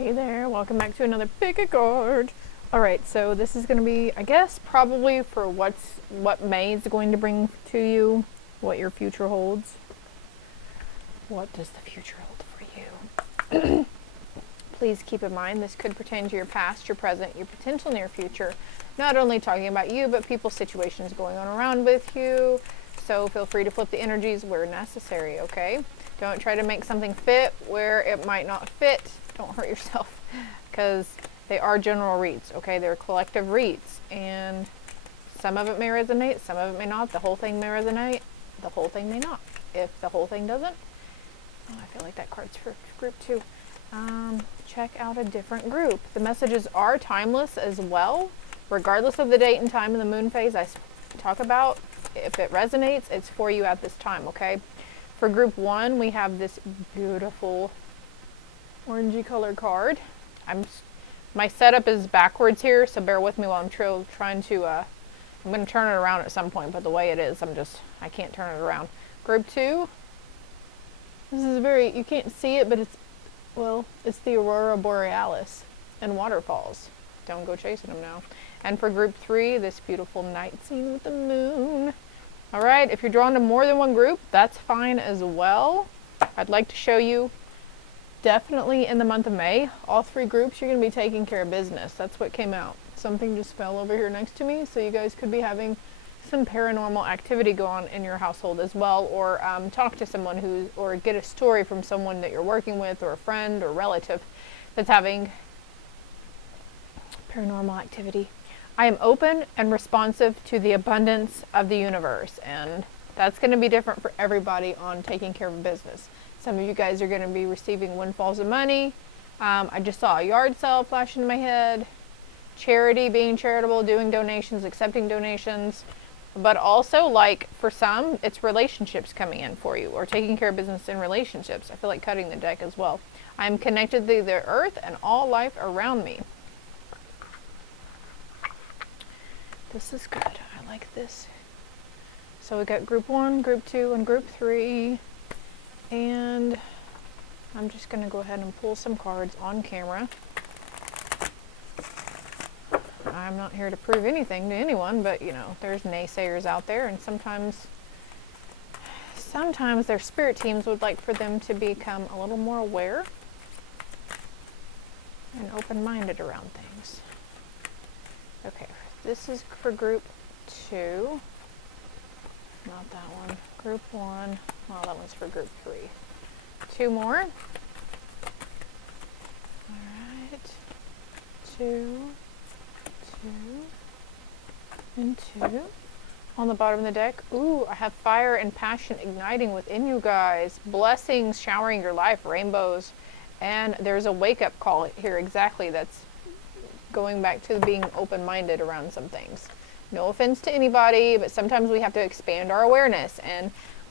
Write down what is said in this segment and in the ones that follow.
Hey there, welcome back to another pick a card. Alright, so this is going to be, I guess, probably for what May is going to bring to you, what your future holds. What does the future hold for you? Please keep in mind this could pertain to your past, your present, your potential near future. Not only talking about you, but people's situations going on around with you. So feel free to flip the energies where necessary, okay? Don't try to make something fit where it might not fit. Don't hurt yourself, because they are general reads, okay? They're collective reads, and some of it may resonate, some of it may not. The whole thing may resonate, the whole thing may not. If the whole thing doesn't, oh, I feel like that card's for group 2. Check out a different group. The messages are timeless as well, regardless of the date and time of the moon phase I talk about. If it resonates, it's for you at this time, okay? For group 1, we have this beautiful orangey color card. My setup is backwards here, so bear with me while I'm trying to, I'm going to turn it around at some point, but the way it is, I can't turn it around. Group 2, this is you can't see it, but it's the Aurora Borealis and waterfalls. Don't go chasing them now. And for group 3, this beautiful night scene with the moon. Alright, if you're drawn to more than one group, that's fine as well. I'd like to show you, definitely in the month of May, all 3 groups, you're going to be taking care of business. That's what came out. Something just fell over here next to me, so you guys could be having some paranormal activity go on in your household as well, or talk to someone or get a story from someone that you're working with, or a friend or relative that's having paranormal activity. I am open and responsive to the abundance of the universe, and that's going to be different for everybody on taking care of business. Some of you guys are going to be receiving windfalls of money. I just saw a yard sale flash into my head. Charity, being charitable, doing donations, accepting donations. But also, like, for some, it's relationships coming in for you, or taking care of business in relationships. I feel like cutting the deck as well. I am connected to the earth and all life around me. This is good. I like this. So we got group 1, group 2, and group 3. And I'm just going to go ahead and pull some cards on camera. I'm not here to prove anything to anyone, but you know, there's naysayers out there, and sometimes their spirit teams would like for them to become a little more aware and open-minded around things. Okay, this is for group 2. Not that one. Group 1. Well, that one's for group 3. 2 more. Alright. 2, 2, and 2. On the bottom of the deck, ooh, I have fire and passion igniting within you guys. Blessings showering your life, rainbows. And there's a wake-up call here exactly that's going back to being open-minded around some things. No offense to anybody, but sometimes we have to expand our awareness and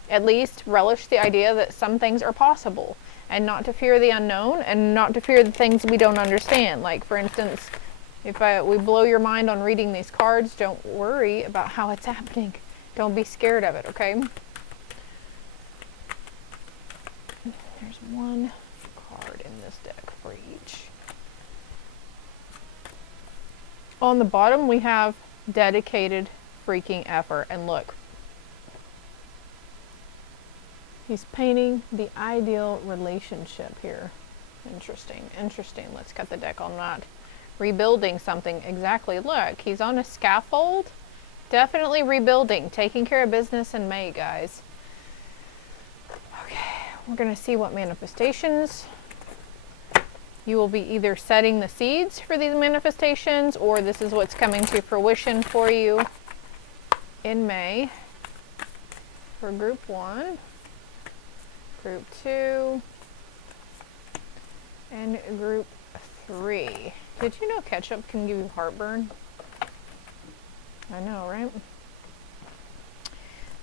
at least relish the idea that some things are possible, and not to fear the unknown, and not to fear the things we don't understand. Like, for instance, if we blow your mind on reading these cards, don't worry about how it's happening. Don't be scared of it, okay? There's one card in this deck for each. On the bottom, we have dedicated freaking effort. And look, he's painting the ideal relationship here. Interesting. Let's cut the deck on that. Rebuilding something. Exactly. Look, he's on a scaffold. Definitely rebuilding. Taking care of business in May, guys. Okay, we're going to see what manifestations. You will be either setting the seeds for these manifestations, or this is what's coming to fruition for you in May. For group 1, group 2, and group 3. Did you know ketchup can give you heartburn? I know, right?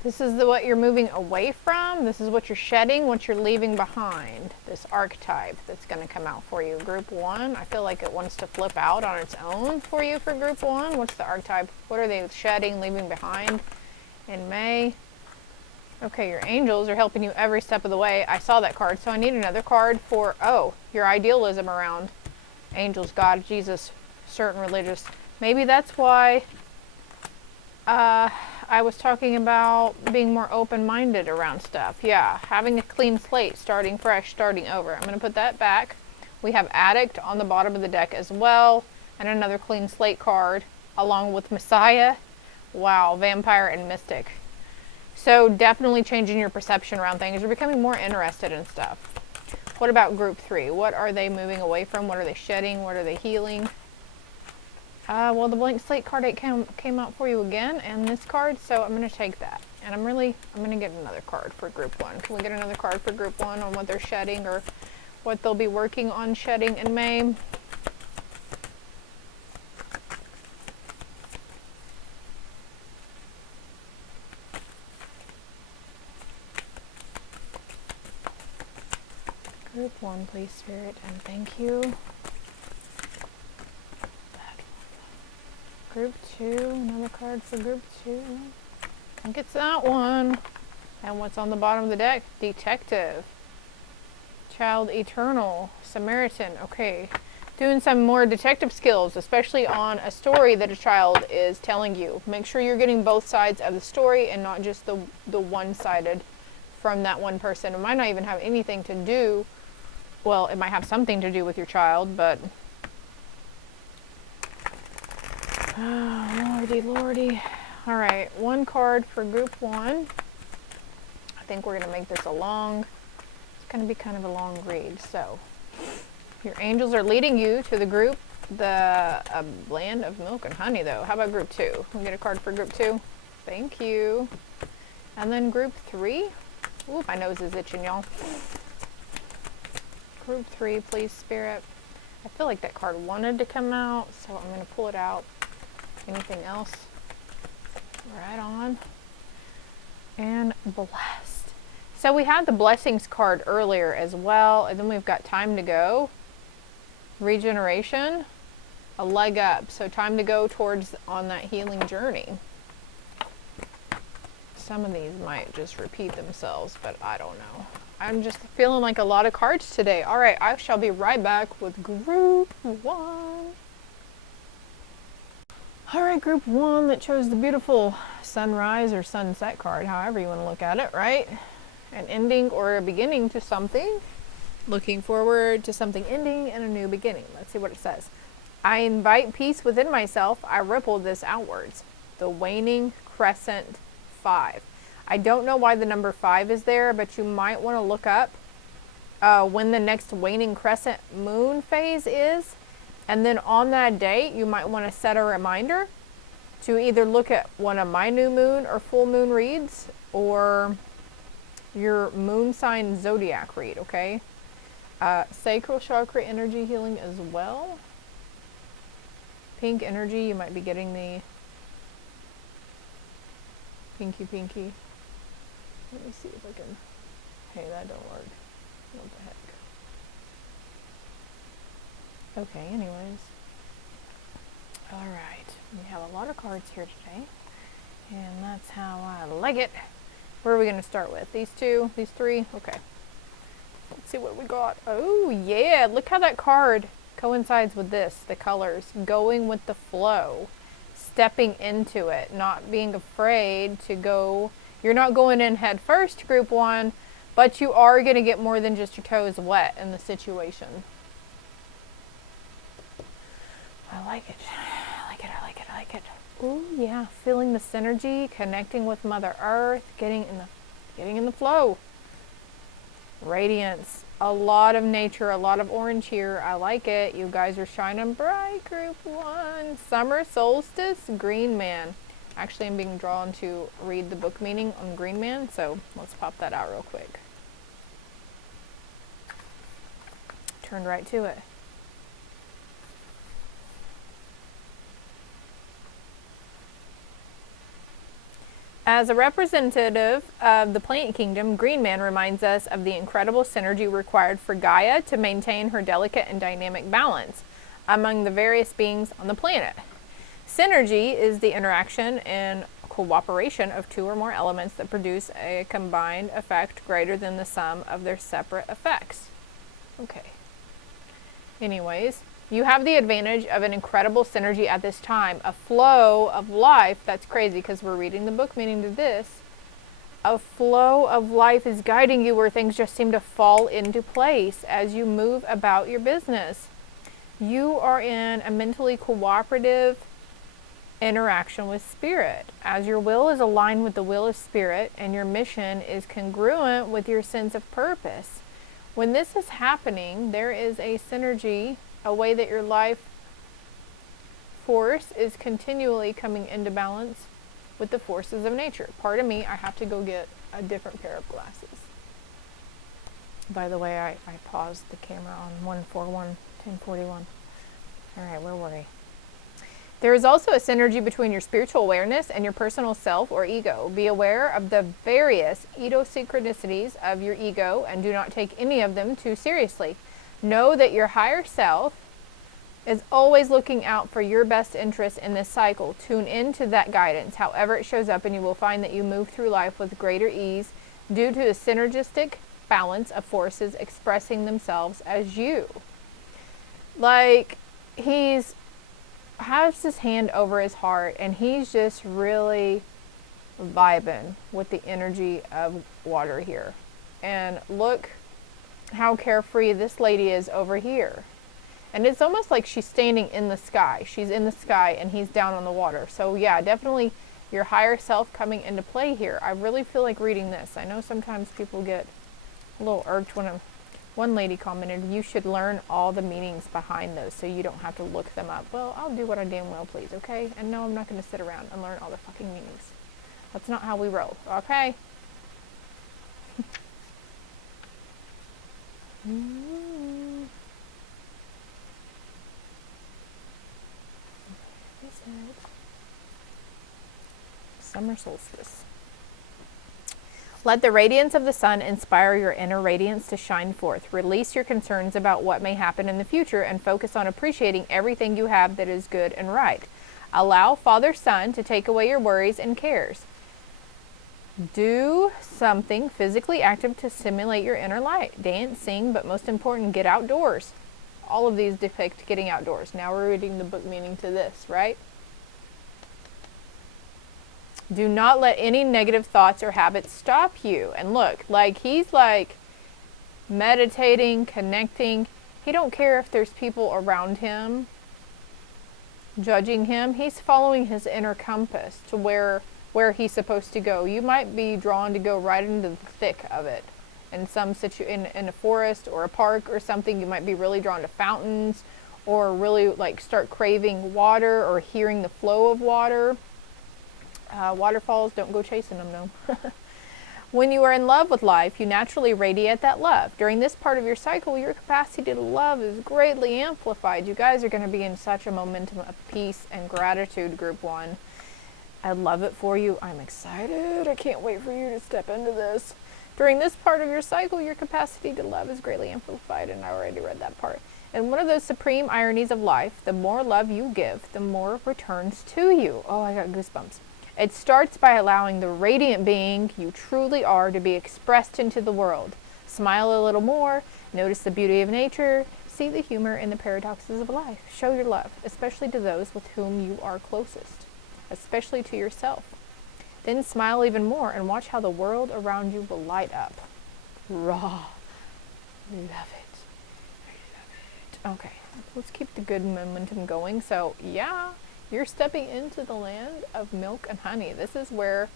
This is what you're moving away from. This is what you're shedding, what you're leaving behind. This archetype that's going to come out for you. Group 1, I feel like it wants to flip out on its own for you for group 1. What's the archetype? What are they shedding, leaving behind in May? Okay, your angels are helping you every step of the way. I saw that card, so I need another card for, your idealism around angels, God, Jesus, certain religious. Maybe that's why I was talking about being more open-minded around stuff. Yeah, having a clean slate, starting fresh, starting over. I'm going to put that back. We have Addict on the bottom of the deck as well, and another clean slate card, along with Messiah. Wow, Vampire and Mystic. So definitely changing your perception around things. You're becoming more interested in stuff. What about group 3? What are they moving away from? What are they shedding? What are they healing? Well, the blank slate card came out for you again, and this card, so I'm going to take that. And I'm going to get another card for group 1. Can we get another card for group 1 on what they're shedding or what they'll be working on shedding in May? Group 1, please, Spirit, and thank you. Group 2, another card for group 2. I think it's that one. And what's on the bottom of the deck? Detective. Child Eternal. Samaritan. Okay. Doing some more detective skills, especially on a story that a child is telling you. Make sure you're getting both sides of the story and not just the one-sided from that one person. It might not even have anything to do, well, it might have something to do with your child, but oh, lordy, lordy. All right, one card for group 1. I think we're going to make this it's going to be kind of a long read. So, your angels are leading you to the group, the land of milk and honey, though. How about group 2? Can we get a card for group 2? Thank you. And then group 3. Ooh, my nose is itching, y'all. Group 3, please, Spirit. I feel like that card wanted to come out, so I'm going to pull it out. Anything else? Right on. And blessed. So we had the blessings card earlier as well, and then we've got time to go. Regeneration. A leg up. So time to go towards on that healing journey. Some of these might just repeat themselves, but I don't know. I'm just feeling like a lot of cards today. All right, I shall be right back with group 1. All right, group 1 that chose the beautiful sunrise or sunset card, however you want to look at it, right? An ending or a beginning to something. Looking forward to something ending and a new beginning. Let's see what it says. I invite peace within myself. I ripple this outwards. The waning crescent 5. I don't know why the number 5 is there, but you might want to look up when the next waning crescent moon phase is. And then on that date, you might want to set a reminder to either look at one of my new moon or full moon reads or your moon sign zodiac read, okay? Sacral chakra energy healing as well. Pink energy, you might be getting the pinky. Let me see if I can, hey, that don't work. What the heck? Okay, anyways. Alright, we have a lot of cards here today, and that's how I like it. Where are we going to start with? These 2? These 3? Okay. Let's see what we got. Oh, yeah, look how that card coincides with this, the colors. Going with the flow. Stepping into it, not being afraid to go. You're not going in head first, group 1, but you are going to get more than just your toes wet in the situation. I like it. I like it. I like it. I like it. Ooh, yeah, feeling the synergy, connecting with Mother Earth, getting in the flow. Radiance. A lot of nature, a lot of orange here. I like it. You guys are shining bright, group 1. Summer solstice, Green Man. Actually, I'm being drawn to read the book meaning on Green Man, so let's pop that out real quick. Turn right to it. As a representative of the plant kingdom, Green Man reminds us of the incredible synergy required for Gaia to maintain her delicate and dynamic balance among the various beings on the planet. Synergy is the interaction and cooperation of 2 or more elements that produce a combined effect greater than the sum of their separate effects. Okay. Anyways, You have the advantage of an incredible synergy at this time, a flow of life. That's crazy because we're reading the book meaning to this. A flow of life is guiding you where things just seem to fall into place as you move about your business. You are in a mentally cooperative interaction with spirit, as your will is aligned with the will of spirit and your mission is congruent with your sense of purpose. When this is happening, there is a synergy, a way that your life force is continually coming into balance with the forces of nature. Pardon me, I have to go get a different pair of glasses. By the way, I paused the camera on 141:1041. All right, where were we? There is also a synergy between your spiritual awareness and your personal self or ego. Be aware of the various idiosyncrasies of your ego and do not take any of them too seriously. Know that your higher self is always looking out for your best interest in this cycle. Tune into that guidance, however it shows up, and you will find that you move through life with greater ease due to a synergistic balance of forces expressing themselves as you. Like, he's has his hand over his heart and he's just really vibing with the energy of water here. And look how carefree this lady is over here. And it's almost like she's standing in the sky. She's in the sky and he's down on the water. So yeah, definitely your higher self coming into play here. I really feel like reading this. I know sometimes people get a little irked when one lady commented, you should learn all the meanings behind those so you don't have to look them up. Well, I'll do what I damn well please, okay? And no, I'm not going to sit around and learn all the fucking meanings. That's not how we roll, okay? Summer solstice. Let the radiance of the sun inspire your inner radiance to shine forth. Release your concerns about what may happen in the future and focus on appreciating everything you have that is good and right. Allow Father Sun to take away your worries and cares. Do something physically active to stimulate your inner light. Dance, sing, but most important, get outdoors. All of these depict getting outdoors. Now we're reading the book meaning to this, right? Do not let any negative thoughts or habits stop you. And look, like he's like meditating, connecting. He don't care if there's people around him judging him. He's following his inner compass to where he's supposed to go. You might be drawn to go right into the thick of it. In some in a forest or a park or something, you might be really drawn to fountains or really like start craving water or hearing the flow of water. Waterfalls, don't go chasing them, no. When you are in love with life, you naturally radiate that love. During this part of your cycle, your capacity to love is greatly amplified. You guys are going to be in such a momentum of peace and gratitude, Group 1. I love it for you. I'm excited. I can't wait for you to step into this. During this part of your cycle, your capacity to love is greatly amplified, and I already read that part. And one of those supreme ironies of life, the more love you give, the more returns to you. Oh, I got goosebumps. It starts by allowing the radiant being you truly are to be expressed into the world. Smile a little more, notice the beauty of nature, see the humor in the paradoxes of life. Show your love, especially to those with whom you are closest, especially to yourself. Then smile even more and watch how the world around you will light up. Raw. Love it. I love it. Okay, let's keep the good momentum going. So, yeah. You're stepping into the land of milk and honey. This is where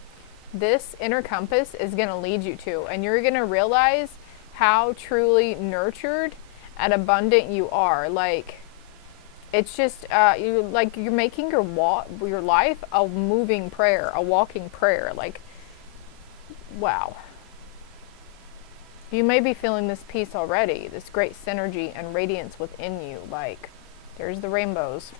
this inner compass is going to lead you to. And you're going to realize how truly nurtured and abundant you are. Like, it's just, you're making your life a moving prayer, a walking prayer. Like, wow. You may be feeling this peace already, this great synergy and radiance within you. Like, there's the rainbows.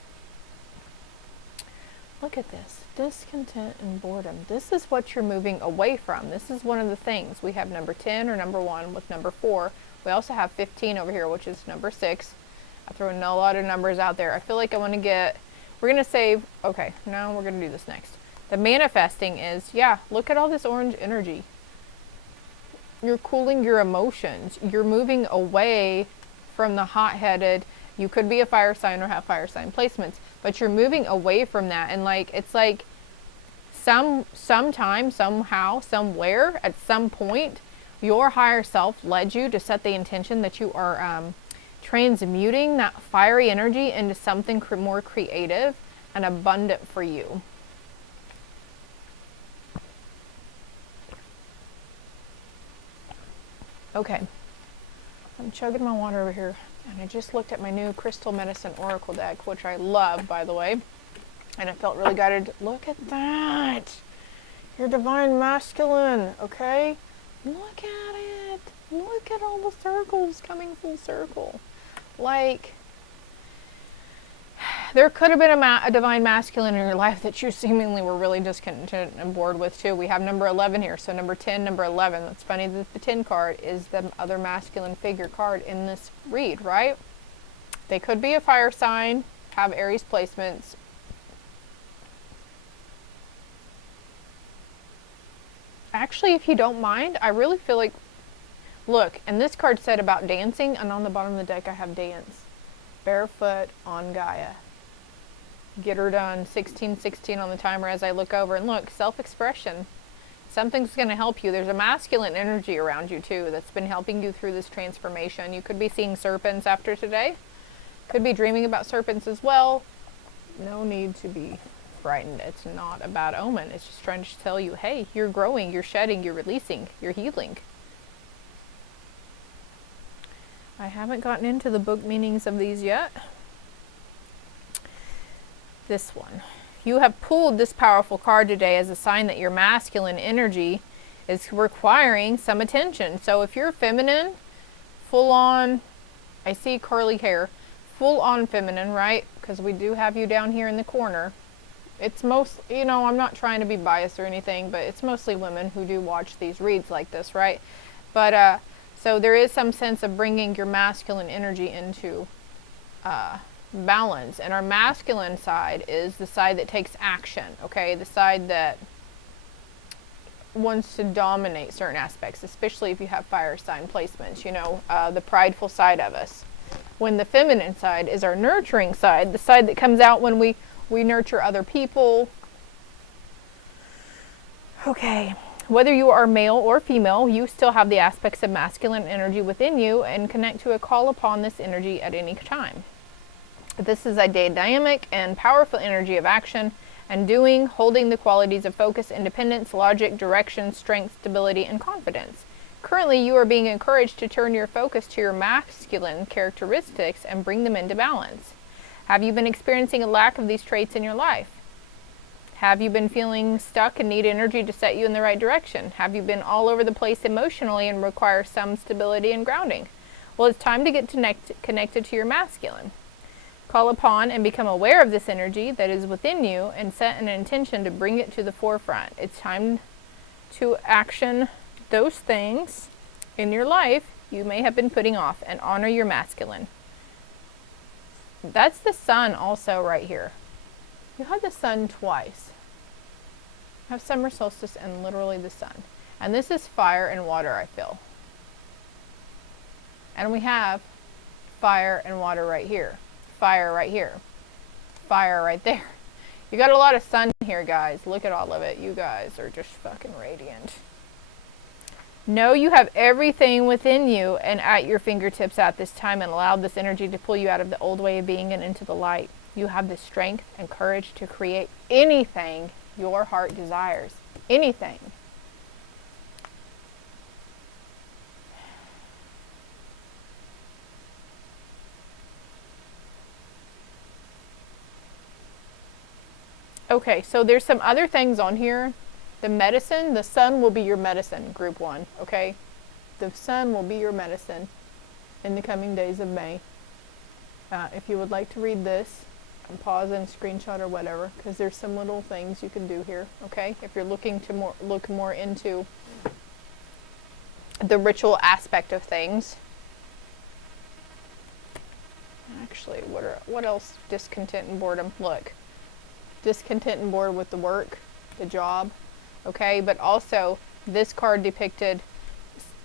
Look at this, discontent and boredom. This is what you're moving away from. This is one of the things. We have number 10 or number 1 with number 4. We also have 15 over here, which is number 6. I'm throwing a lot of numbers out there. I feel like I want to we're going to save, okay, no, we're going to do this next. The manifesting is, yeah, look at all this orange energy. You're cooling your emotions. You're moving away from the hot-headed You could be a fire sign or have fire sign placements, but you're moving away from that. And like, it's like sometime, somehow, somewhere, at some point, your higher self led you to set the intention that you are transmuting that fiery energy into something more creative and abundant for you. Okay, I'm chugging my water over here, and I just looked at my new Crystal Medicine Oracle deck, which I love, by the way, and I felt really guided. Look at that! Your Divine Masculine, okay? Look at it! Look at all the circles coming full circle. Like, there could have been a Divine Masculine in your life that you seemingly were really discontent and bored with too. We have number 11 here, so number 10, number 11. It's funny that the 10 card is the other masculine figure card in this read, right? They could be a fire sign, have Aries placements. Actually, if you don't mind, I really feel like, look, and this card said about dancing, and on the bottom of the deck I have dance. Barefoot on Gaia. Get her done. 1616 on the timer as I look over. And look, self-expression. Something's going to help you. There's a masculine energy around you too that's been helping you through this transformation. You could be seeing serpents after today. Could be dreaming about serpents as well. No need to be frightened. It's not a bad omen. It's just trying to tell you, hey, you're growing, you're shedding, you're releasing, you're healing. I haven't gotten into the book meanings of these yet. This one. You have pulled this powerful card today as a sign that your masculine energy is requiring some attention. So if you're feminine, full on, I see curly hair, full on feminine, right? Because we do have you down here in the corner. It's most, you know, I'm not trying to be biased or anything, but it's mostly women who do watch these reads like this, right? But, so there is some sense of bringing your masculine energy into balance. And our masculine side is the side that takes action, okay? The side that wants to dominate certain aspects, especially if you have fire sign placements, you know, the prideful side of us. When the feminine side is our nurturing side, the side that comes out when we nurture other people. Okay. Whether you are male or female, you still have the aspects of masculine energy within you and connect to a call upon this energy at any time. This is a dynamic and powerful energy of action and doing, holding the qualities of focus, independence, logic, direction, strength, stability, and confidence. Currently, you are being encouraged to turn your focus to your masculine characteristics and bring them into balance. Have you been experiencing a lack of these traits in your life? Have you been feeling stuck and need energy to set you in the right direction? Have you been all over the place emotionally and require some stability and grounding? Well, it's time to get connected to your masculine. Call upon and become aware of this energy that is within you and set an intention to bring it to the forefront. It's time to action those things in your life you may have been putting off and honor your masculine. That's the sun also right here. You have the sun twice. You have summer solstice and literally the sun. And this is fire and water, I feel. And we have fire and water right here. Fire right here. Fire right there. You got a lot of sun here, guys. Look at all of it. You guys are just fucking radiant. Know you have everything within you and at your fingertips at this time, and allow this energy to pull you out of the old way of being and into the light. You have the strength and courage to create anything your heart desires. Anything. Okay, so there's some other things on here. The medicine, the sun will be your medicine, group 1, okay? The sun will be your medicine in the coming days of May. If you would like to read this, pause and screenshot or whatever, because there's some little things you can do here, okay? If you're looking to look more into the ritual aspect of things. Actually, what else? Discontent and boredom. Look. Discontent and bored with the work, the job, okay? But also, this card depicted,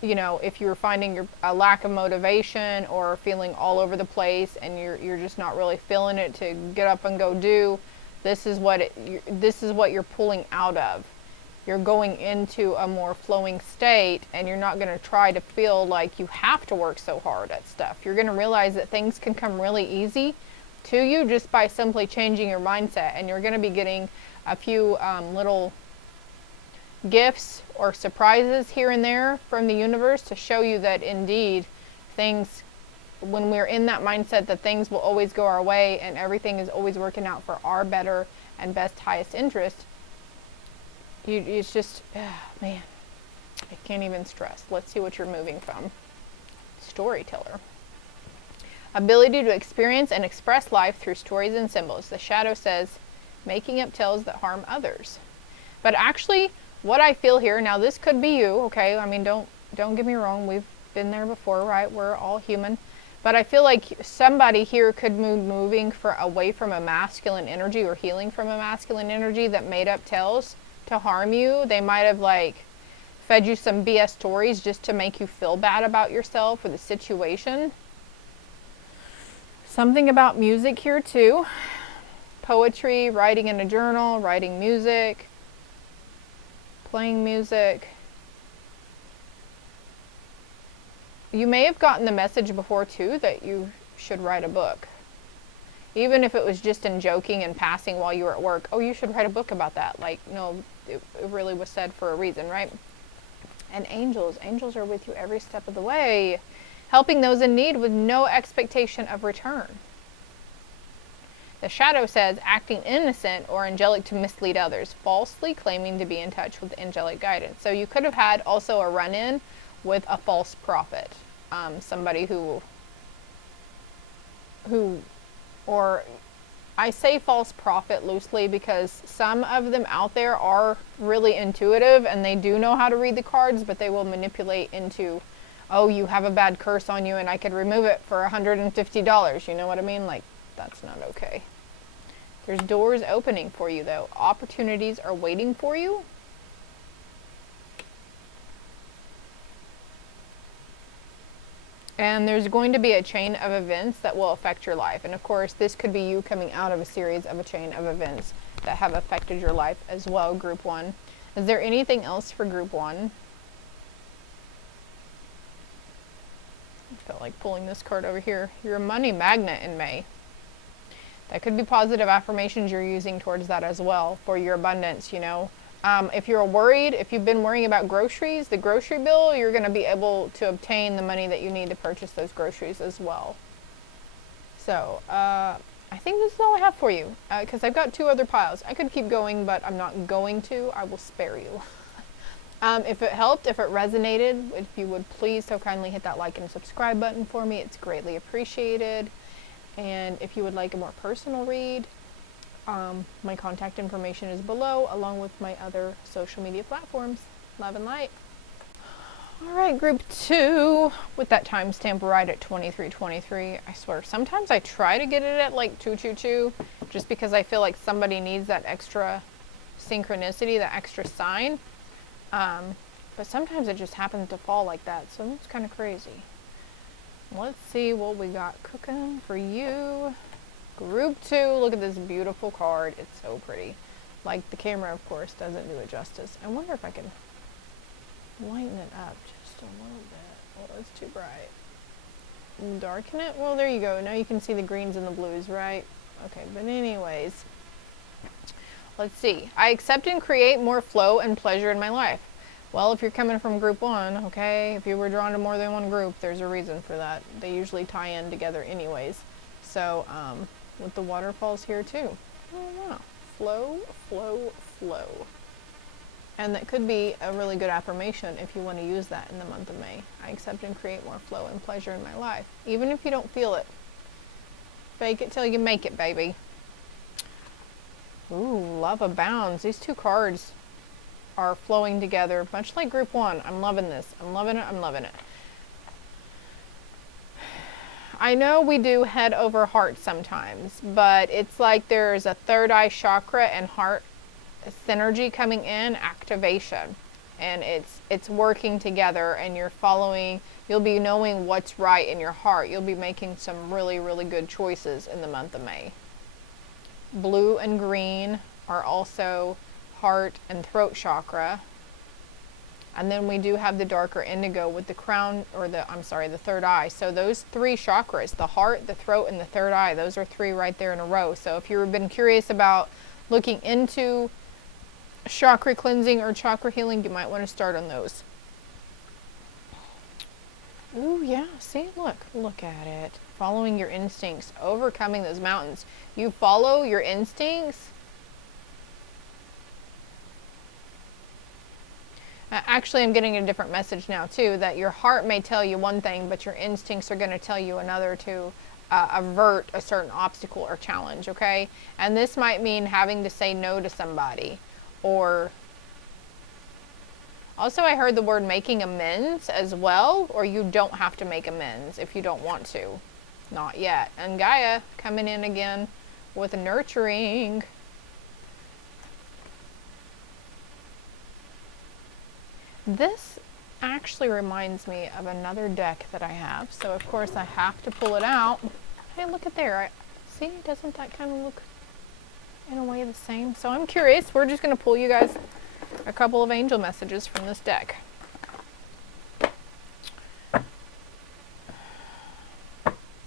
you know, if you're finding a lack of motivation or feeling all over the place and you're just not really feeling it to get up and go do, this is what you're pulling out of. You're going into a more flowing state, and you're not going to try to feel like you have to work so hard at stuff. You're going to realize that things can come really easy to you just by simply changing your mindset, and you're going to be getting a few little gifts or surprises here and there from the universe to show you that indeed things, when we're in that mindset that things will always go our way and everything is always working out for our better and best highest interest, it's just, man, I can't even stress. Let's see what you're moving from. Storyteller. Ability to experience and express life through stories and symbols. The shadow says, making up tales that harm others. But actually, what I feel here, now this could be you, okay? I mean, don't get me wrong. We've been there before, right? We're all human. But I feel like somebody here could be moving away from a masculine energy or healing from a masculine energy that made up tales to harm you. They might have like fed you some BS stories just to make you feel bad about yourself or the situation. Something about music here too. Poetry, writing in a journal, writing music, playing music. You may have gotten the message before too that you should write a book. Even if it was just in joking and passing while you were at work. Oh, you should write a book about that. Like, no, it really was said for a reason, right? And angels. Angels are with you every step of the way, helping those in need with no expectation of return. The shadow says, acting innocent or angelic to mislead others, falsely claiming to be in touch with angelic guidance. So you could have had also a run-in with a false prophet. Somebody or I say false prophet loosely because some of them out there are really intuitive and they do know how to read the cards, but they will manipulate into, oh, you have a bad curse on you and I could remove it for $150. You know what I mean? Like, that's not okay. There's doors opening for you though. Opportunities are waiting for you. And there's going to be a chain of events that will affect your life. And of course, this could be you coming out of a series of a chain of events that have affected your life as well, Group 1. Is there anything else for Group 1? I felt like pulling this card over here. You're a money magnet in May. That could be positive affirmations you're using towards that as well for your abundance, you know. If you're worried, if you've been worrying about groceries, the grocery bill, you're going to be able to obtain the money that you need to purchase those groceries as well. So, I think this is all I have for you, because I've got 2 other piles. I could keep going, but I'm not going to. I will spare you. If it helped, if it resonated, if you would please so kindly hit that like and subscribe button for me. It's greatly appreciated. And if you would like a more personal read, my contact information is below, along with my other social media platforms. Love and light. Alright, Group 2, with that timestamp right at 23:23. I swear, sometimes I try to get it at like 2:22, just because I feel like somebody needs that extra synchronicity, that extra sign. But sometimes it just happens to fall like that, so it's kind of crazy. Let's see what we got cooking for you. Group 2, look at this beautiful card. It's so pretty. Like, the camera, of course, doesn't do it justice. I wonder if I can lighten it up just a little bit. Oh, it's too bright. Darken it? Well, there you go. Now you can see the greens and the blues, right? Okay, but anyways. Let's see. I accept and create more flow and pleasure in my life. Well, if you're coming from Group 1, okay, if you were drawn to more than one group, there's a reason for that. They usually tie in together anyways. So, with the waterfalls here too. Oh, wow. Flow, flow, flow. And that could be a really good affirmation if you want to use that in the month of May. I accept and create more flow and pleasure in my life. Even if you don't feel it. Fake it till you make it, baby. Ooh, love abounds. These 2 cards are flowing together, much like Group 1. I'm loving this. I'm loving it. I'm loving it. I know we do head over heart sometimes, but it's like there's a third eye chakra and heart synergy coming in, activation. and it's working together, and you'll be knowing what's right in your heart. You'll be making some really, really good choices in the month of May. Blue and green are also heart and throat chakra. And then we do have the darker indigo with the crown, or the third eye. So those 3 chakras, the heart, the throat, and the third eye, those are 3 right there in a row. So if you've been curious about looking into chakra cleansing or chakra healing, you might want to start on those. Ooh, yeah, see, look at it. Following your instincts, overcoming those mountains. You follow your instincts. Actually, I'm getting a different message now too, that your heart may tell you one thing, but your instincts are going to tell you another to avert a certain obstacle or challenge, okay? And this might mean having to say no to somebody, or also I heard the word making amends as well, or you don't have to make amends if you don't want to. Not yet. And Gaia coming in again with nurturing. This actually reminds me of another deck that I have, so of course I have to pull it out. Hey, look at there. See, doesn't that kind of look in a way the same? So I'm curious. We're just going to pull you guys a couple of angel messages from this deck.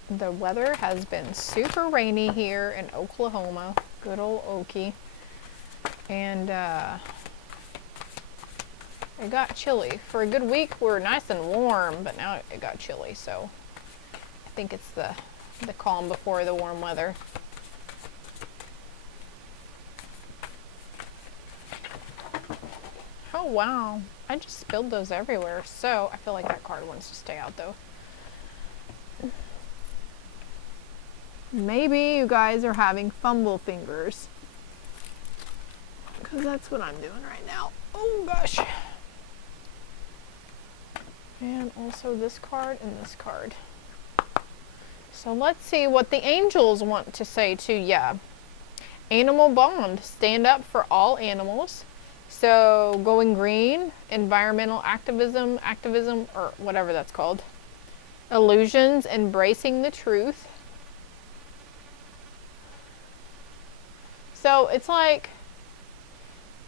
The weather has been super rainy here in Oklahoma. Good old Okie. And it got chilly. For a good week, we were nice and warm, but now it got chilly, so I think it's the calm before the warm weather. Oh, wow. I just spilled those everywhere, so I feel like that card wants to stay out, though. Maybe you guys are having fumble fingers, because that's what I'm doing right now. Oh, gosh. And also this card and this card. So let's see what the angels want to say to you. Animal bond. Stand up for all animals. So going green, environmental activism, or whatever that's called. Illusions, embracing the truth. So it's like,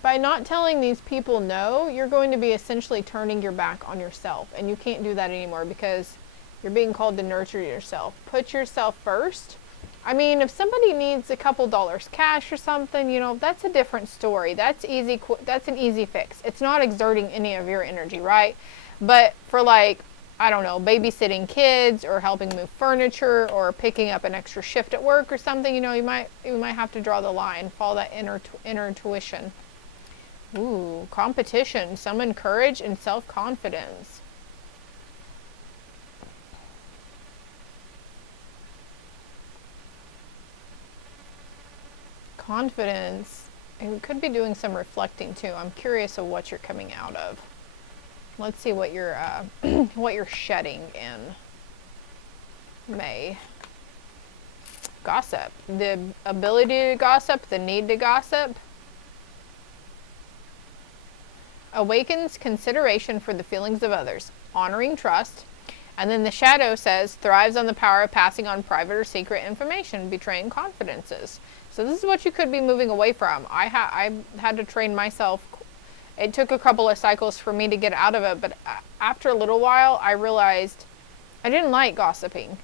by not telling these people no, you're going to be essentially turning your back on yourself. And you can't do that anymore because you're being called to nurture yourself. Put yourself first. I mean, if somebody needs a couple dollars cash or something, you know, that's a different story. That's easy. That's an easy fix. It's not exerting any of your energy, right? But for like, I don't know, babysitting kids or helping move furniture or picking up an extra shift at work or something, you know, you might have to draw the line, follow that inner intuition. Ooh, competition, summon courage and self-confidence. Confidence. You could be doing some reflecting too. I'm curious of what you're coming out of. Let's see what you're what you're shedding in May. Gossip. The ability to gossip, the need to gossip. Awakens consideration for the feelings of others, honoring trust. And then the shadow says, thrives on the power of passing on private or secret information, betraying confidences. So this is what you could be moving away from. I had to train myself. It took a couple of cycles for me to get out of it, but after a little while, I realized I didn't like gossiping.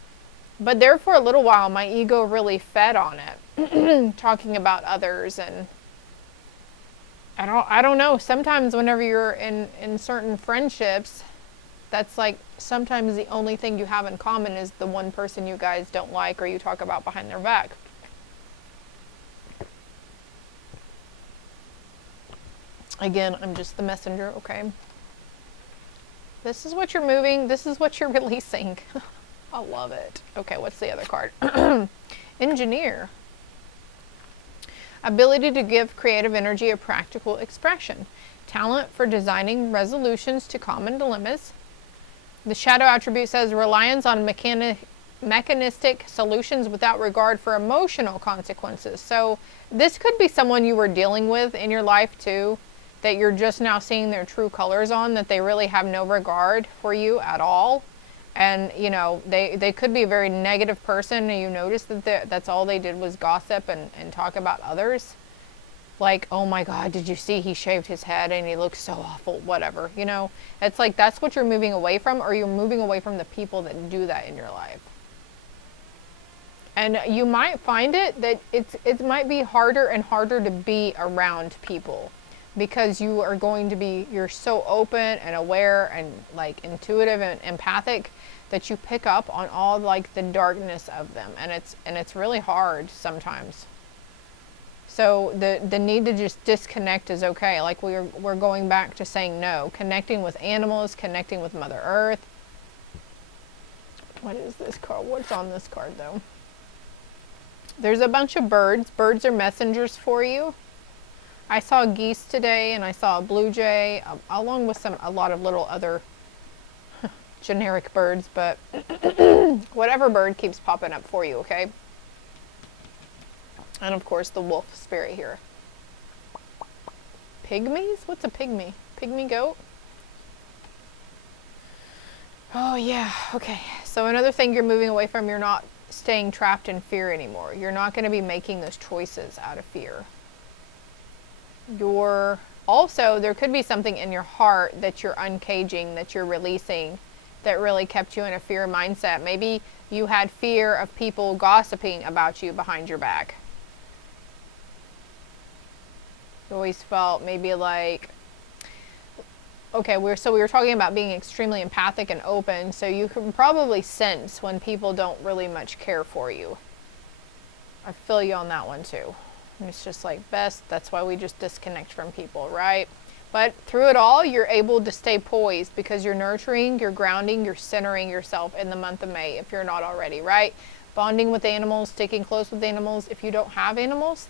But there for a little while, my ego really fed on it, talking about others, and I don't know. Sometimes whenever you're in certain friendships, that's like sometimes the only thing you have in common is the one person you guys don't like or you talk about behind their back. Again, I'm just the messenger, okay? This is what you're moving. This is what you're releasing. I love it. Okay, what's the other card? Engineer. Ability to give creative energy a practical expression. Talent for designing resolutions to common dilemmas. The shadow attribute says reliance on mechanistic solutions without regard for emotional consequences. So this could be someone you were dealing with in your life too. that you're just now seeing their true colors on, that they really have no regard for you at all. And, you know, they could be a very negative person, and you notice that that's all they did was gossip and talk about others. Like, oh my God, did you see he shaved his head and he looks so awful, whatever, you know. It's like that's what you're moving away from, or you're moving away from the people that do that in your life. And you might find it that it might be harder and harder to be around people, because you are going to be, you're so open and aware and like intuitive and empathic that you pick up on all like the darkness of them, and it's really hard sometimes. So the need to just disconnect is okay. Like we're going back to saying no, connecting with animals, connecting with Mother Earth. What is this card? What's on this card though? There's a bunch of birds. Birds are messengers for you. I saw geese today, and I saw a blue jay, along with a lot of little other generic birds, but whatever bird keeps popping up for you, okay? And of course the wolf spirit here. Pygmies? What's a pygmy? Pygmy goat? Oh yeah, okay. So another thing you're moving away from, you're not staying trapped in fear anymore. You're not going to be making those choices out of fear. Also, there could be something in your heart that you're uncaging, that you're releasing, that really kept you in a fear mindset. Maybe you had fear of people gossiping about you behind your back. You always felt maybe like, okay, we were talking about being extremely empathic and open, so you can probably sense when people don't really much care for you. I feel you on that one too. And it's just like that's why we just disconnect from people, right? But through it all, you're able to stay poised because you're nurturing, you're grounding, you're centering yourself in the month of May if you're not already, right? Bonding with animals, sticking close with animals. If you don't have animals,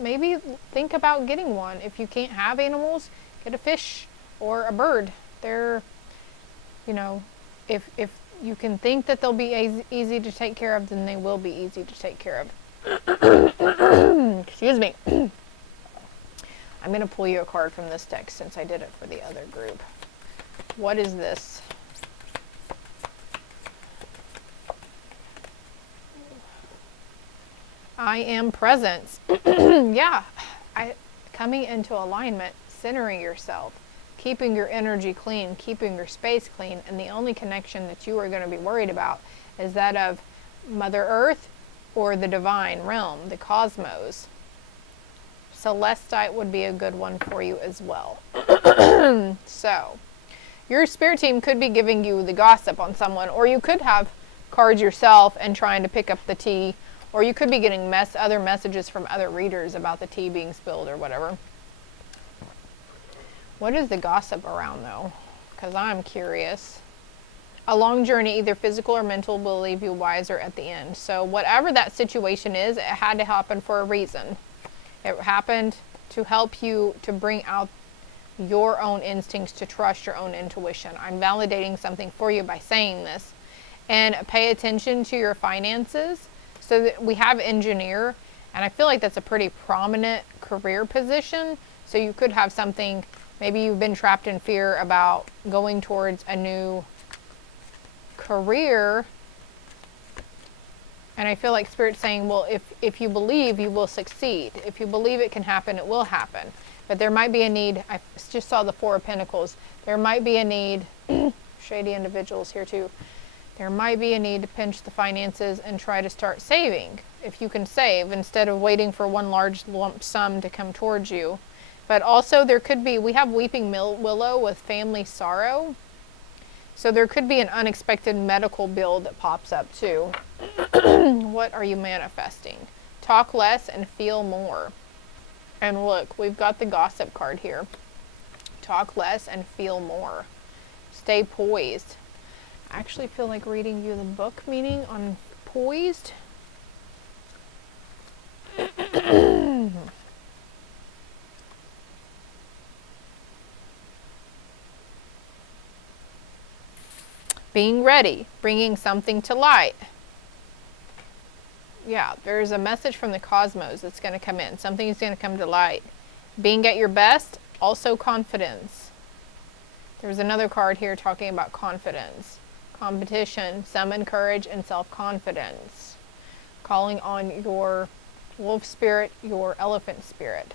maybe think about getting one. If you can't have animals, get a fish or a bird. They're, you know, if you can think that they'll be easy to take care of, then they will be easy to take care of. Excuse me. I'm going to pull you a card from this deck since I did it for the other group. What is this? I am presence. Yeah. Coming into alignment, centering yourself, keeping your energy clean, keeping your space clean, and the only connection that you are going to be worried about is that of Mother Earth or the divine realm, the cosmos. Celestite would be a good one for you as well. So, your spirit team could be giving you the gossip on someone, or you could have cards yourself and trying to pick up the tea, or you could be getting other messages from other readers about the tea being spilled or whatever. What is the gossip around though? Because I'm curious. A long journey, either physical or mental, will leave you wiser at the end. So whatever that situation is, it had to happen for a reason. It happened to help you to bring out your own instincts, to trust your own intuition. I'm validating something for you by saying this. And pay attention to your finances. So that we have engineer, and I feel like that's a pretty prominent career position. So you could have something, maybe you've been trapped in fear about going towards a new career, and I feel like Spirit's saying, well, if you believe, you will succeed. If you believe it can happen, it will happen. But there might be a need. I just saw the Four of Pentacles. There might be a need. Shady individuals here too. There might be a need to pinch the finances and try to start saving. If you can save instead of waiting for one large lump sum to come towards you. But also there could be, we have Weeping Willow with family sorrow. So there could be an unexpected medical bill that pops up too. What are you manifesting? Talk less and feel more. And look, we've got the gossip card here. Talk less and feel more. Stay poised. I actually feel like reading you the book meaning on poised. Being ready, bringing something to light. Yeah, there's a message from the cosmos that's going to come in. Something is going to come to light. Being at your best, Also confidence. There's another card here talking about confidence. Competition, summon courage and self-confidence. Calling on your wolf spirit, your elephant spirit.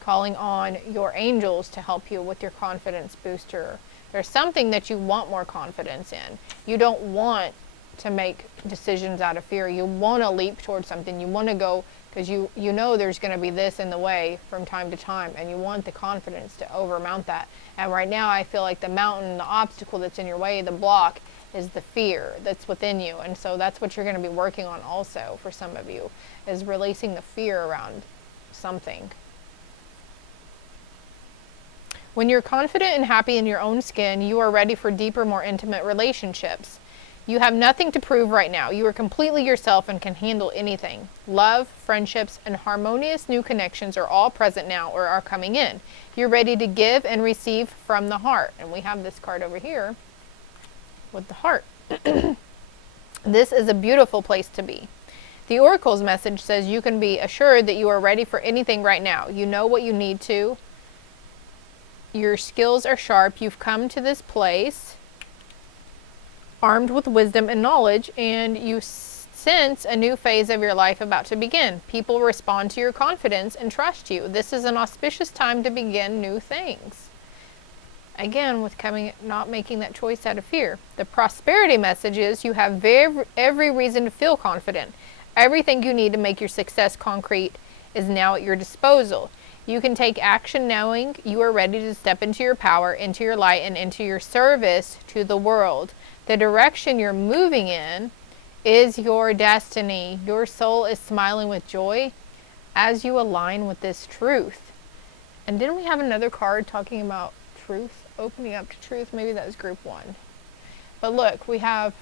Calling on your angels to help you with your confidence booster. There's something that you want more confidence in. You don't want to make decisions out of fear. You want to leap towards something. You want to go, because you know there's going to be this in the way from time to time, and you want the confidence to overmount that. And right now I feel like the mountain, the obstacle that's in your way, the block, is the fear that's within you. And so that's what you're going to be working on also for some of you, is releasing the fear around something. When you're confident and happy in your own skin, you are ready for deeper, more intimate relationships. You have nothing to prove right now. You are completely yourself and can handle anything. Love, friendships, and harmonious new connections are all present now or are coming in. You're ready to give and receive from the heart. And we have this card over here with the heart. This is a beautiful place to be. The Oracle's message says you can be assured that you are ready for anything right now. You know what you need to. Your skills are sharp. You've come to this place armed with wisdom and knowledge, and you sense a new phase of your life about to begin. People respond to your confidence and trust you. This is an auspicious time to begin new things. Again, with not making that choice out of fear. The prosperity message is you have every reason to feel confident. Everything you need to make your success concrete is now at your disposal. You can take action knowing you are ready to step into your power, into your light, and into your service to the world. The direction you're moving in is your destiny. Your soul is smiling with joy as you align with this truth. And didn't we have another card talking about truth? Opening up to truth? Maybe that was group 1. But look, we have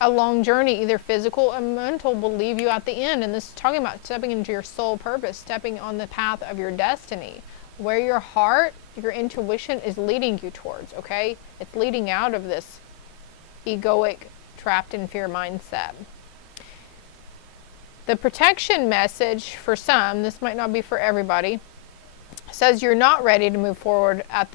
a long journey, either physical or mental, will leave you at the end. And this is talking about stepping into your soul purpose, stepping on the path of your destiny, where your heart, your intuition is leading you towards, okay? It's leading out of this egoic, trapped in fear mindset. The protection message for some, this might not be for everybody, says you're not ready to move forward at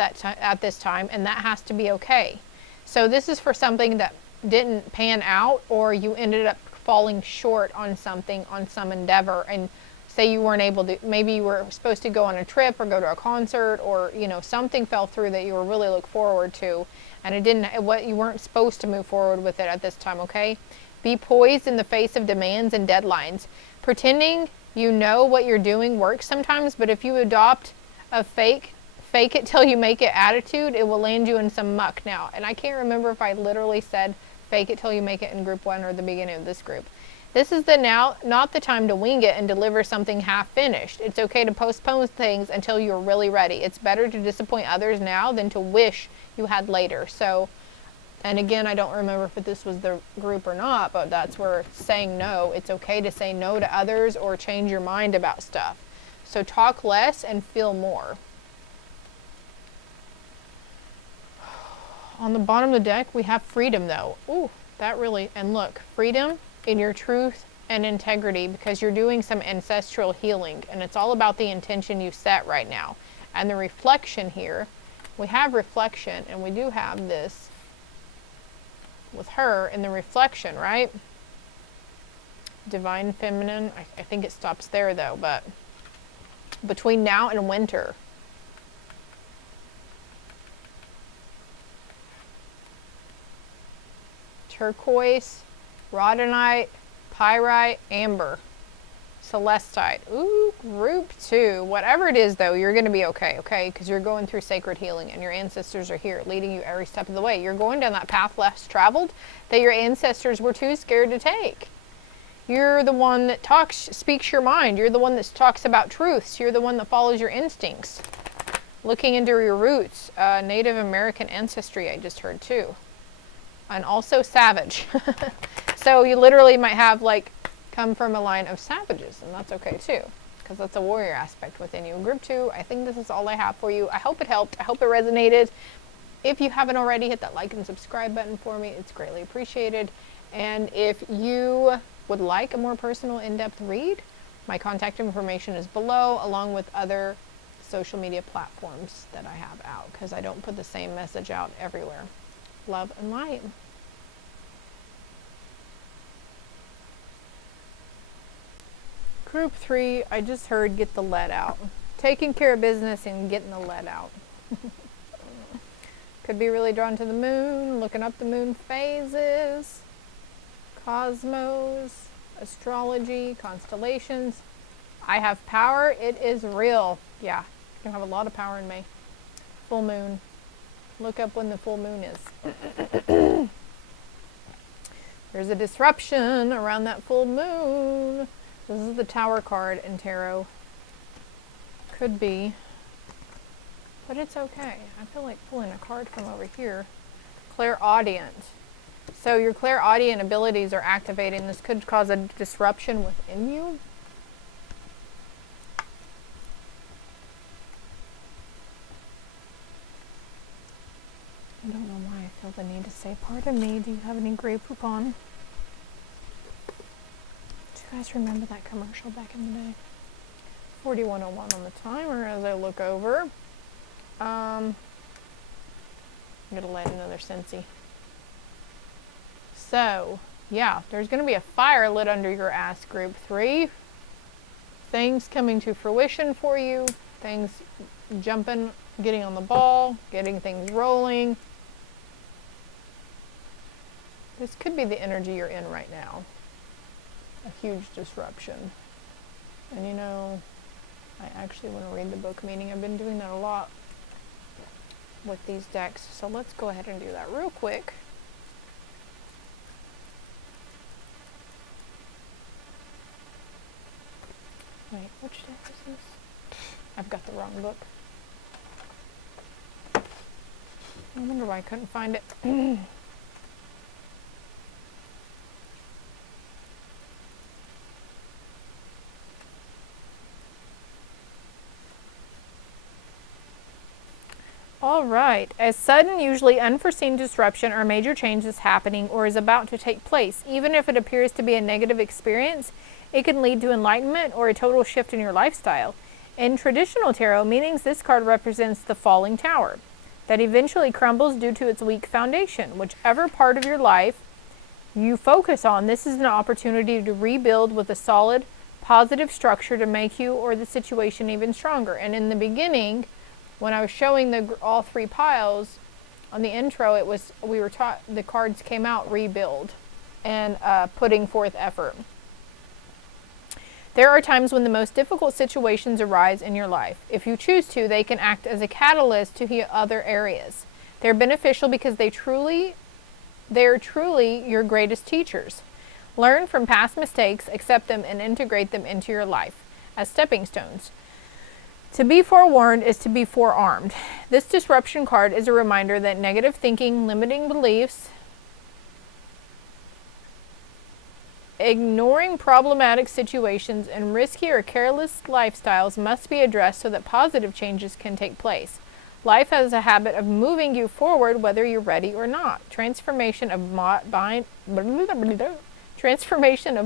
this time, and that has to be okay. So this is for something that didn't pan out, or you ended up falling short on something, on some endeavor, and say you weren't able to, maybe you were supposed to go on a trip or go to a concert, or something fell through that you were really look forward to, and you weren't supposed to move forward with it at this time, okay? Be poised in the face of demands and deadlines. Pretending you know what you're doing works sometimes, but if you adopt a fake it till you make it attitude, it will land you in some muck now. And I can't remember if I literally said fake it till you make it in group 1 or the beginning of this group. This is not the time to wing it and deliver something half finished. It's okay to postpone things until you're really ready. It's better to disappoint others now than to wish you had later. So, and again, I don't remember if this was the group or not, but that's where saying no. It's okay to say no to others or change your mind about stuff. So talk less and feel more. On the bottom of the deck, we have freedom, though. Ooh, that really, and look, freedom in your truth and integrity, because you're doing some ancestral healing, and it's all about the intention you set right now. And the reflection here, we have reflection, and we do have this with her in the reflection, right? Divine feminine, I think it stops there though, but between now and winter. Turquoise, rhodonite, pyrite, amber, celestite. Ooh, group 2. Whatever it is, though, you're going to be okay, okay? Because you're going through sacred healing, and your ancestors are here, leading you every step of the way. You're going down that path less traveled that your ancestors were too scared to take. You're the one that speaks your mind. You're the one that talks about truths. You're the one that follows your instincts. Looking into your roots. Native American ancestry, I just heard, too. And also savage. So you literally might have come from a line of savages, and that's okay too, because that's a warrior aspect within you. Group 2, I think this is all I have for you. I hope it helped. I hope it resonated. If you haven't already, hit that like and subscribe button for me. It's greatly appreciated. And if you would like a more personal, in-depth read, my contact information is below, along with other social media platforms that I have out, because I don't put the same message out everywhere. Love and light. Group 3, I just heard get the lead out. Taking care of business and getting the lead out. Could be really drawn to the moon, looking up the moon phases, cosmos, astrology, constellations. I have power. It is real. Yeah, I have a lot of power in me. Full moon. Look up when the full moon is. There's a disruption around that full moon. This is the Tower card in tarot. Could be. But it's okay. I feel like pulling a card from over here. Clairaudient. So your clairaudient abilities are activating. This could cause a disruption within you. I don't know why I feel the need to say, pardon me, do you have any Grey Poupon? Do you guys remember that commercial back in the day? 4101 on the timer as I look over. I'm going to light another Scentsy. So, yeah, there's going to be a fire lit under your ass, Group 3. Things coming to fruition for you. Things jumping, getting on the ball, getting things rolling. This could be the energy you're in right now. A huge disruption. And you know, I actually want to read the book, meaning I've been doing that a lot with these decks. So let's go ahead and do that real quick. Wait, which deck is this? I've got the wrong book. I wonder why I couldn't find it. All right. A sudden, usually unforeseen disruption or major change is happening or is about to take place. Even if it appears to be a negative experience, it can lead to enlightenment or a total shift in your lifestyle. In traditional tarot meanings, this card represents the falling tower that eventually crumbles due to its weak foundation. Whichever part of your life you focus on, this is an opportunity to rebuild with a solid, positive structure to make you or the situation even stronger. And in the beginning, when I was showing all three piles on the intro, it was we were taught the cards came out rebuild and putting forth effort. There are times when the most difficult situations arise in your life. If you choose to, they can act as a catalyst to heal other areas. They're beneficial because they're truly your greatest teachers. Learn from past mistakes, accept them, and integrate them into your life as stepping stones. To be forewarned is to be forearmed. This disruption card is a reminder that negative thinking, limiting beliefs, ignoring problematic situations, and risky or careless lifestyles must be addressed so that positive changes can take place. Life has a habit of moving you forward whether you're ready or not. Transformation of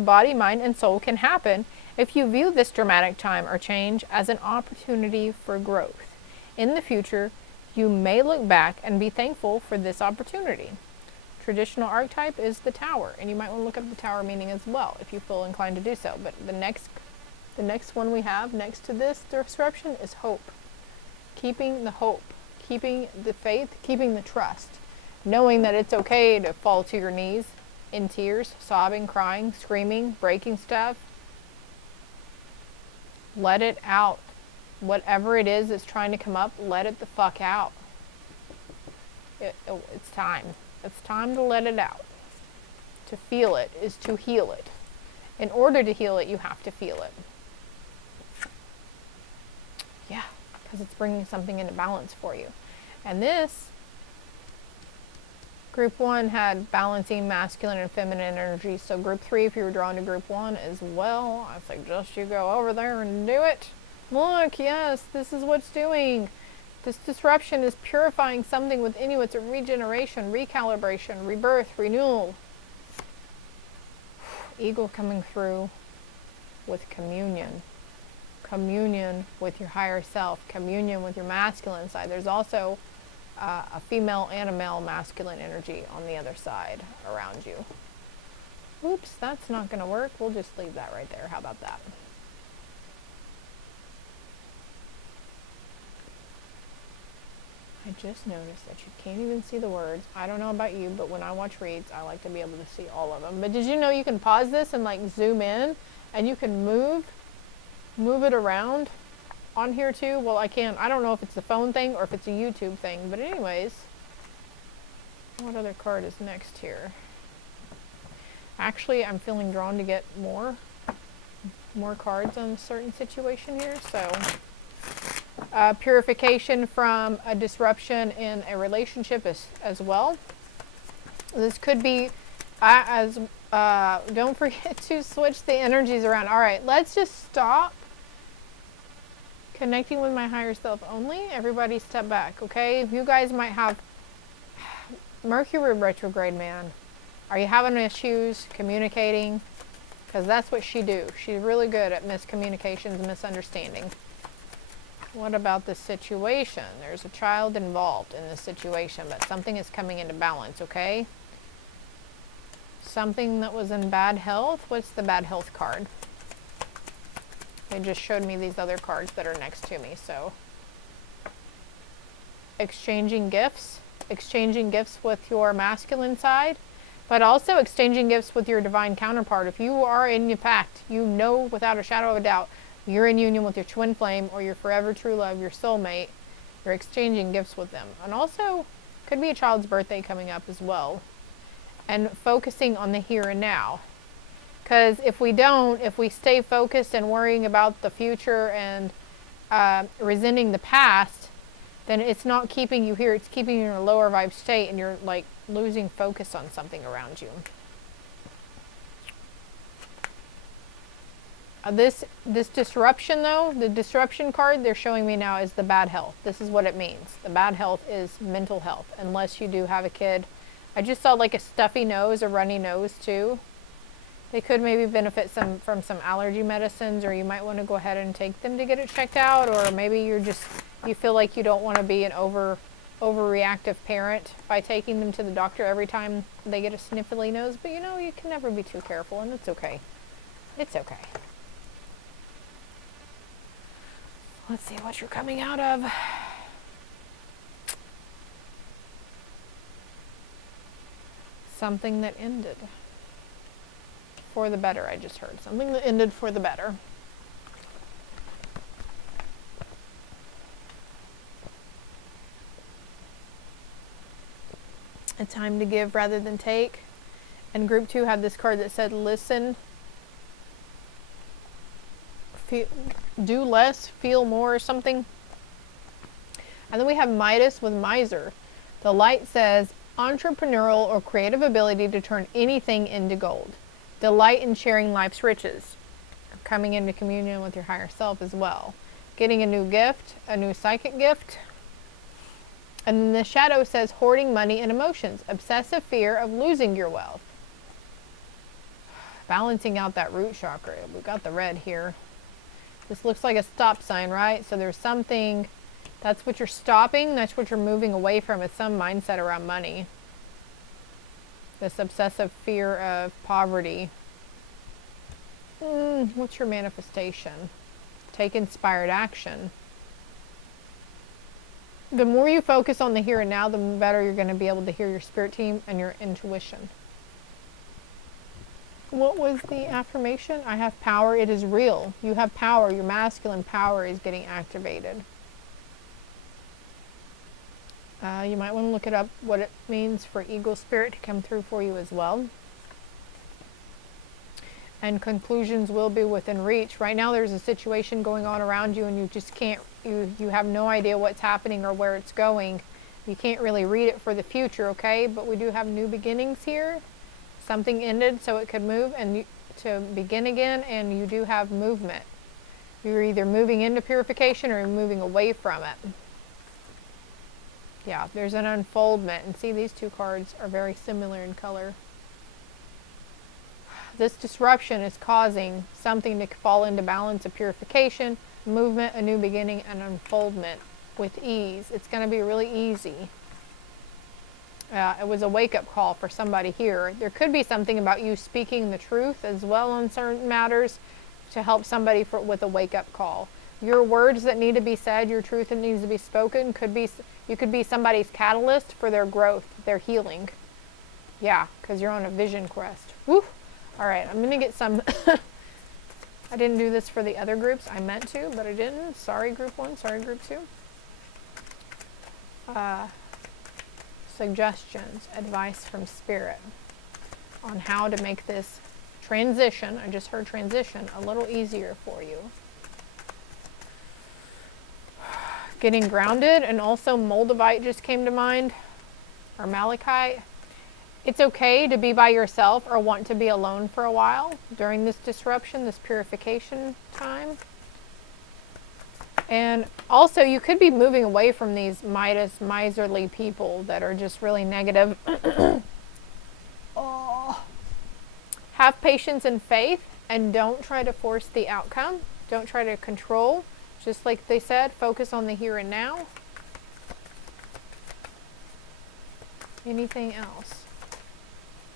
body, mind, and soul can happen if you view this dramatic time or change as an opportunity for growth. In the future, you may look back and be thankful for this opportunity. Traditional archetype is the tower, and you might want to look up the tower meaning as well if you feel inclined to do so. But the next one we have next to this disruption is hope. Keeping the hope, keeping the faith, keeping the trust, knowing that it's okay to fall to your knees in tears, sobbing, crying, screaming, breaking stuff. Let it out. Whatever it is that's trying to come up, let it the fuck out. It's time. It's time to let it out. To feel it is to heal it. In order to heal it, you have to feel it. Yeah, because it's bringing something into balance for you. And this, Group 1 had balancing masculine and feminine energy. So Group 3, if you were drawn to Group 1 as well, I suggest you go over there and do it. Look, yes, this is what's doing. This disruption is purifying something within you. It's a regeneration, recalibration, rebirth, renewal. Eagle coming through with communion. communion with your higher self, communion with your masculine side. There's also a female and a male masculine energy on the other side around you. Oops, that's not going to work. We'll just leave that right there. How about that? I just noticed that you can't even see the words. I don't know about you, but when I watch reads, I like to be able to see all of them. But did you know you can pause this and like zoom in, and you can move it around on here too? Well, I can't. I don't know if it's a phone thing or if it's a YouTube thing. But anyways, what other card is next here? Actually, I'm feeling drawn to get more cards on a certain situation here. So. Purification from a disruption in a relationship as well. This could be don't forget to switch the energies around. All right, let's just stop connecting with my higher self only. Everybody step back, okay? You guys might have Mercury retrograde, man. Are you having issues communicating? Because that's what she do. She's really good at miscommunications and misunderstanding. What about this situation? There's a child involved in this situation, but something is coming into balance, okay? Something that was in bad health. What's the bad health card? They just showed me these other cards that are next to me, so. Exchanging gifts with your masculine side, but also exchanging gifts with your divine counterpart. If you are in fact, you know without a shadow of a doubt, you're in union with your twin flame or your forever true love, your soulmate, you're exchanging gifts with them. And also, could be a child's birthday coming up as well. And focusing on the here and now. Because if we stay focused and worrying about the future and resenting the past, then it's not keeping you here, it's keeping you in a lower vibe state, and you're like losing focus on something around you. This disruption though, the disruption card they're showing me now is the bad health. This is what it means. The bad health is mental health, unless you do have a kid. I just saw like a stuffy nose, a runny nose too. They could maybe benefit from some allergy medicines, or you might want to go ahead and take them to get it checked out, or maybe you feel like you don't want to be an overreactive parent by taking them to the doctor every time they get a sniffly nose, but you know, you can never be too careful, and it's okay. It's okay. Let's see what you're coming out of. Something that ended for the better, I just heard. Something that ended for the better. A time to give rather than take. And group 2 had this card that said listen, do less, feel more, or something. And then we have Midas with miser. The light says entrepreneurial or creative ability to turn anything into gold. Delight in sharing life's riches. Coming into communion with your higher self as well. Getting a new gift, a new psychic gift. And then the shadow says hoarding money and emotions. Obsessive fear of losing your wealth. Balancing out that root chakra. We've got the red here. This looks like a stop sign, right? So there's something, that's what you're stopping, that's what you're moving away from, is some mindset around money. This obsessive fear of poverty. What's your manifestation? Take inspired action. The more you focus on the here and now, the better you're going to be able to hear your spirit team and your intuition. What was the affirmation? I have power. It is real. You have power. Your masculine power is getting activated. You might want to look it up, what it means for eagle spirit to come through for you as well. And conclusions will be within reach. Right now there's a situation going on around you and you just can't, you have no idea what's happening or where it's going. You can't really read it for the future, okay? But we do have new beginnings here. Something ended so it could move and to begin again, and you do have movement. You're either moving into purification or you're moving away from it. Yeah, there's an unfoldment. And see, these two cards are very similar in color. This disruption is causing something to fall into balance of purification, movement, a new beginning, and unfoldment with ease. It's going to be really easy. It was a wake-up call for somebody here. There could be something about you speaking the truth as well on certain matters to help somebody with a wake-up call. Your words that need to be said, your truth that needs to be spoken, you could be somebody's catalyst for their growth, their healing. Yeah, because you're on a vision quest. Woo! All right, I'm going to get some... I didn't do this for the other groups. I meant to, but I didn't. Sorry, group 1. Sorry, group 2. Suggestions, advice from Spirit on how to make this transition, I just heard transition, a little easier for you. Getting grounded, and also Moldavite just came to mind, or Malachite. It's okay to be by yourself or want to be alone for a while during this disruption, this purification time. And also, you could be moving away from these miserly people that are just really negative. Oh. Have patience and faith, and don't try to force the outcome. Don't try to control. Just like they said, focus on the here and now. Anything else?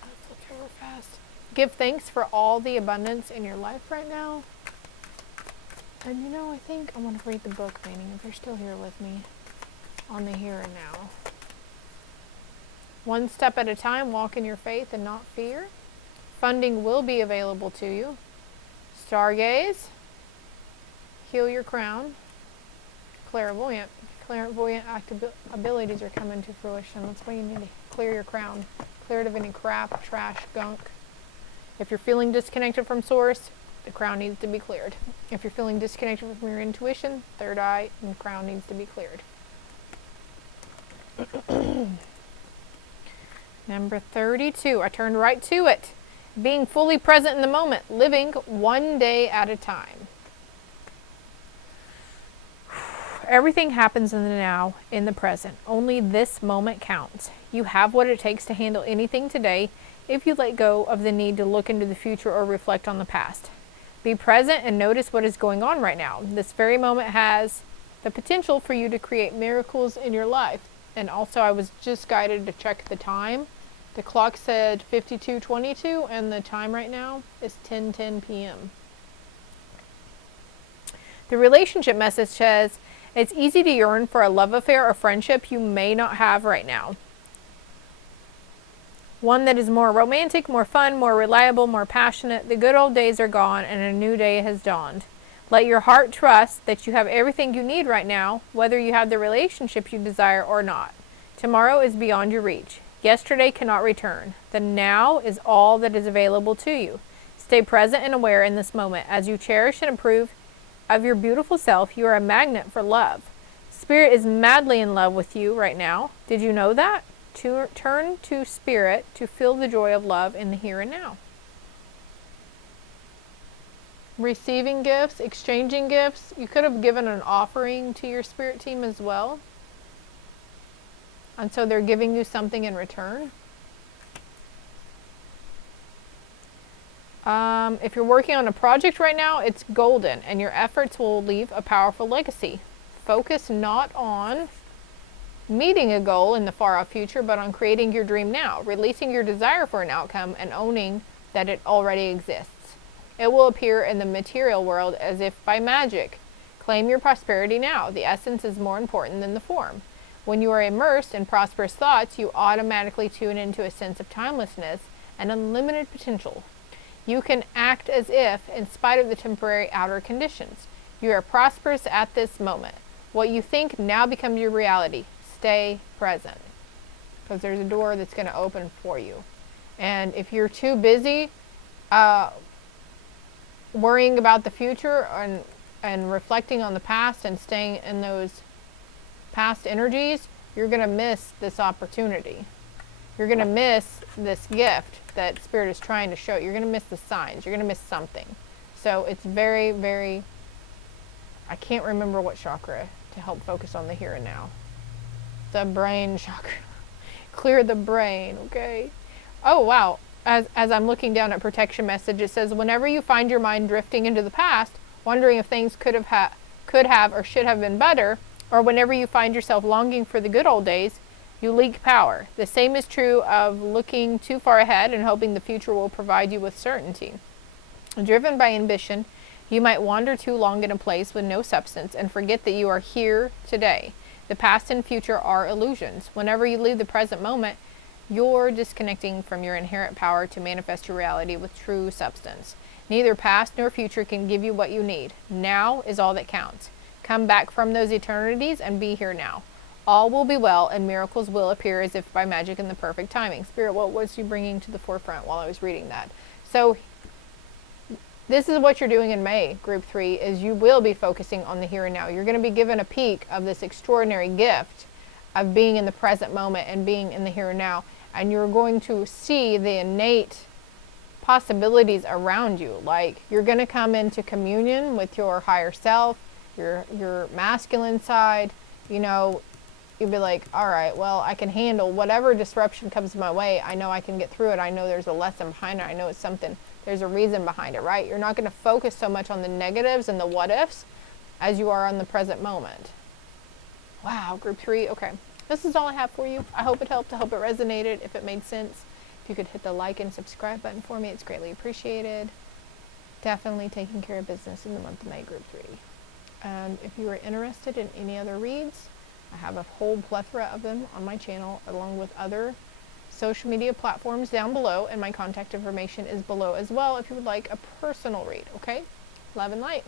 Let's look over fast. Give thanks for all the abundance in your life right now. And you know, I think I want to read the book meaning if you're still here with me on the here and now. One step at a time, walk in your faith and not fear. Funding will be available to you. Stargaze. Heal your crown. Clairvoyant. Clairvoyant abilities are coming to fruition. That's why you need to clear your crown. Clear it of any crap, trash, gunk. If you're feeling disconnected from source, the crown needs to be cleared. If you're feeling disconnected from your intuition, third eye and the crown needs to be cleared. Number 32, I turned right to it. Being fully present in the moment, living one day at a time. Everything happens in the now, in the present. Only this moment counts. You have what it takes to handle anything today if you let go of the need to look into the future or reflect on the past. Be present and notice what is going on right now. This very moment has the potential for you to create miracles in your life. And also, I was just guided to check the time. The clock said 52:22, and the time right now is 10:10 p.m. The relationship message says, it's easy to yearn for a love affair or friendship you may not have right now. One that is more romantic, more fun, more reliable, more passionate. The good old days are gone and a new day has dawned. Let your heart trust that you have everything you need right now, whether you have the relationship you desire or not. Tomorrow is beyond your reach. Yesterday cannot return. The now is all that is available to you. Stay present and aware in this moment. As you cherish and approve of your beautiful self, you are a magnet for love. Spirit is madly in love with you right now. Did you know that? Turn to Spirit to feel the joy of love in the here and now. Receiving gifts, exchanging gifts. You could have given an offering to your spirit team as well. And so they're giving you something in return. If you're working on a project right now, it's golden, and your efforts will leave a powerful legacy. Focus not on meeting a goal in the far-off future, but on creating your dream now, releasing your desire for an outcome, and owning that it already exists. It will appear in the material world as if by magic. Claim your prosperity now. The essence is more important than the form. When you are immersed in prosperous thoughts, you automatically tune into a sense of timelessness and unlimited potential. You can act as if, in spite of the temporary outer conditions, you are prosperous at this moment. What you think now becomes your reality. Stay present, because there's a door that's going to open for you. And if you're too busy worrying about the future and reflecting on the past and staying in those past energies, you're going to miss this opportunity. You're going to miss this gift that Spirit is trying to show. You're going to miss the signs. You're going to miss something. So it's very, very, I can't remember what chakra to help focus on the here and now. The brain chakra. Clear the brain, okay? Oh, wow. As I'm looking down at protection message, it says, whenever you find your mind drifting into the past, wondering if things could have could have or should have been better, or whenever you find yourself longing for the good old days, you leak power. The same is true of looking too far ahead and hoping the future will provide you with certainty. Driven by ambition, you might wander too long in a place with no substance and forget that you are here today. The past and future are illusions. Whenever you leave the present moment, you're disconnecting from your inherent power to manifest your reality with true substance. Neither past nor future can give you what you need. Now is all that counts. Come back from those eternities and be here now. All will be well and miracles will appear as if by magic in the perfect timing. Spirit, what was you bringing to the forefront while I was reading that? So this is what you're doing in May, Group 3, is you will be focusing on the here and now. You're going to be given a peek of this extraordinary gift of being in the present moment and being in the here and now. And you're going to see the innate possibilities around you. Like, you're going to come into communion with your higher self, your masculine side. You know, you'll be like, all right, well, I can handle whatever disruption comes my way. I know I can get through it. I know there's a lesson behind it. I know it's something, there's a reason behind it, right? You're not going to focus so much on the negatives and the what ifs as you are on the present moment. Wow, Group 3, okay. This is all I have for you. I hope it helped. I hope it resonated. If it made sense, if you could hit the like and subscribe button for me, it's greatly appreciated. Definitely taking care of business in the month of May, Group 3. And if you are interested in any other reads, I have a whole plethora of them on my channel, along with other social media platforms down below, and my contact information is below as well if you would like a personal read, okay? Love and light.